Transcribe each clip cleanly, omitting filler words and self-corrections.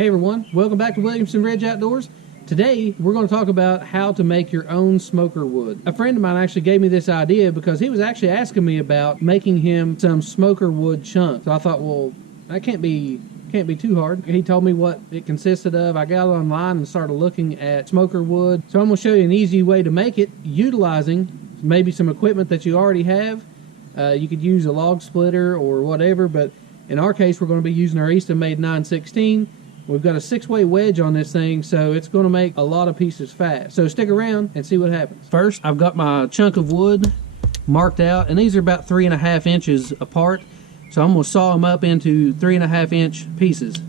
Hey everyone, welcome back to Williamson Ridge Outdoors. Today we're going to talk about how to make your own smoker wood. A friend of mine actually gave me this idea because he was actually asking me about making him some smoker wood chunks. So I thought, well, that can't be too hard. He told me what it consisted of. I got online and started looking at smoker wood. So I'm going to show you an easy way to make it utilizing maybe some equipment that you already have. You could use a log splitter or whatever, but in our case we're going to be using our Eastonmade 916. We've got a 6-way wedge on this thing, so it's going to make a lot of pieces fast. So stick around and see what happens. First, I've got my chunk of wood marked out, and these are about 3.5 inches apart. So I'm going to saw them up into 3.5 inch pieces.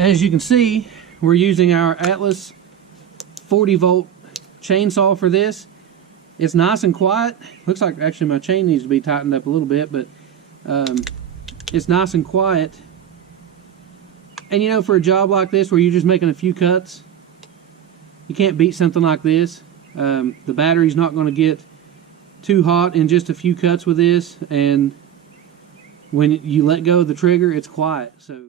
As you can see, we're using our Atlas 40-volt chainsaw for this. It's nice and quiet. Looks like actually my chain needs to be tightened up a little bit, but it's nice and quiet. And you know, for a job like this where you're just making a few cuts, you can't beat something like this. The battery's not going to get too hot in just a few cuts with this, and when you let go of the trigger, it's quiet. So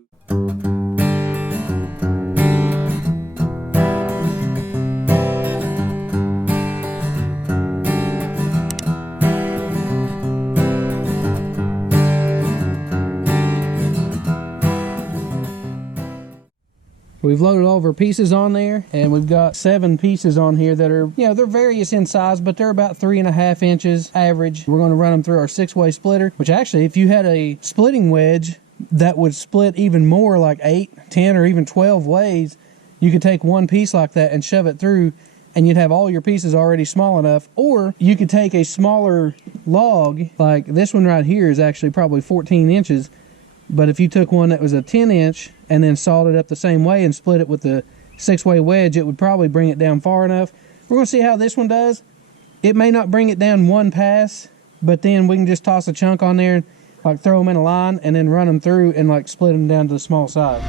we've loaded all of our pieces on there, and we've got 7 pieces on here that are, you know, they're various in size, but they're about 3.5 inches average. We're going to run them through our 6-way splitter, which actually, if you had a splitting wedge that would split even more, like 8, 10, or even 12 ways, you could take one piece like that and shove it through, and you'd have all your pieces already small enough. Or you could take a smaller log, like this one right here is actually probably 14 inches, but if you took one that was a 10-inch and then sawed it up the same way and split it with the 6-way wedge, it would probably bring it down far enough. We're going to see how this one does. It may not bring it down one pass, but then we can just toss a chunk on there, like throw them in a line, and then run them through and like split them down to the small size.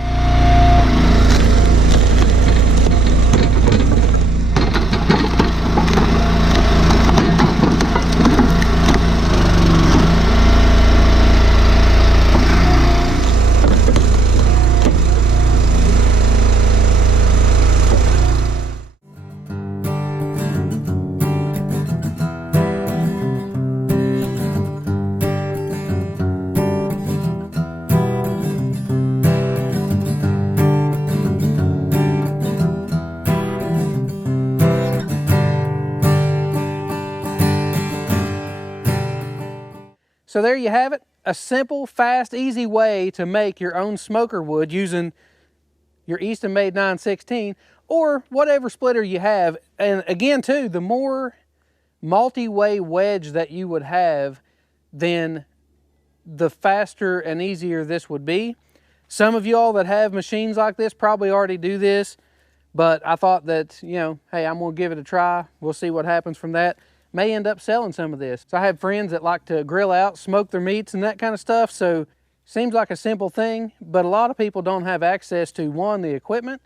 So there you have it, a simple, fast, easy way to make your own smoker wood using your Eastonmade 916 or whatever splitter you have. And again too, the more multi-way wedge that you would have, then the faster and easier this would be. Some of y'all that have machines like this probably already do this, but I thought that, you know, hey, I'm gonna give it a try. We'll see what happens from that. May end up selling some of this. So I have friends that like to grill out, smoke their meats and that kind of stuff. So seems like a simple thing, but a lot of people don't have access to, one, the equipment,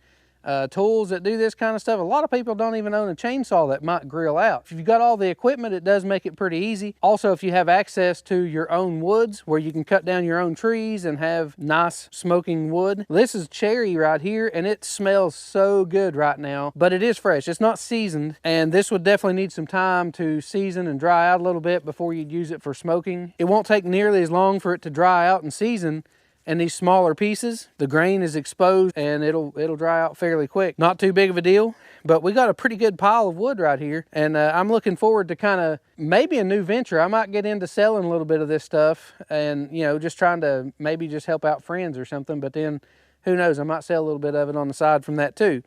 tools that do this kind of stuff. A lot of people don't even own a chainsaw that might grill out. If you've got all the equipment, it does make it pretty easy. Also, if you have access to your own woods where you can cut down your own trees and have nice smoking wood. This is cherry right here, and it smells so good right now, but it is fresh. It's not seasoned, and this would definitely need some time to season and dry out a little bit before you'd use it for smoking. It won't take nearly as long for it to dry out and season. And these smaller pieces, the grain is exposed and it'll dry out fairly quick. Not too big of a deal, but we got a pretty good pile of wood right here. And I'm looking forward to kind of maybe a new venture. I might get into selling a little bit of this stuff and, you know, just trying to maybe just help out friends or something. But then who knows, I might sell a little bit of it on the side from that too.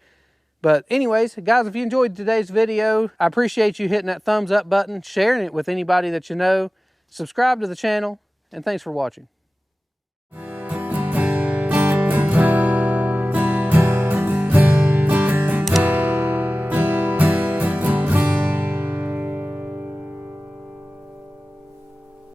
But anyways, guys, if you enjoyed today's video, I appreciate you hitting that thumbs up button, sharing it with anybody that you know, subscribe to the channel, and thanks for watching.